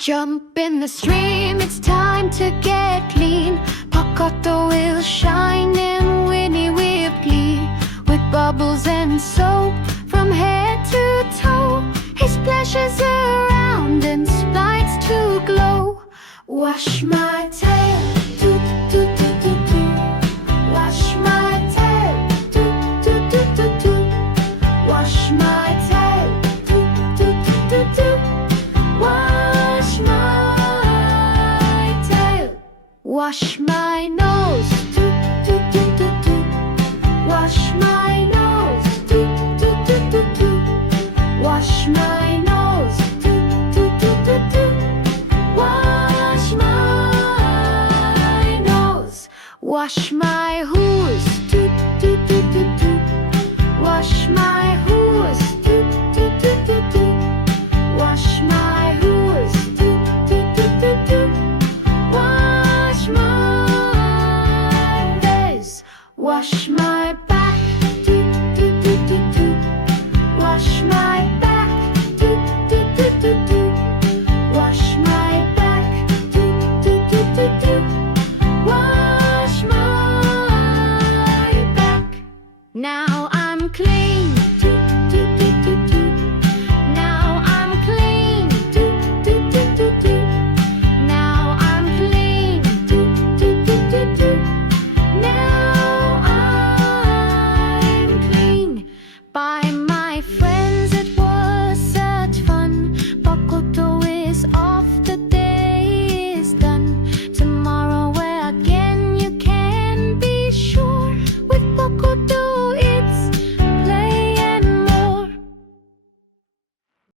Jump in the stream, it's time to get clean. Pocotó will shine in Winnie with glee, with bubbles and soap from head to toe. He splashes around and slides to glow. Wash my tail, do do do do do. Wash my tail, do do do do do. Wash my tail, do do do do do. Wash my tail. Wash my nose, do do do do do. Wash my nose, do do do do do. Wash my nose, do do do do do. Wash my nose. Wash my hooves, do do do do do. Wash my hooves, do do do do do. Wash my hooves, do do do do do. Wash my face. Wash my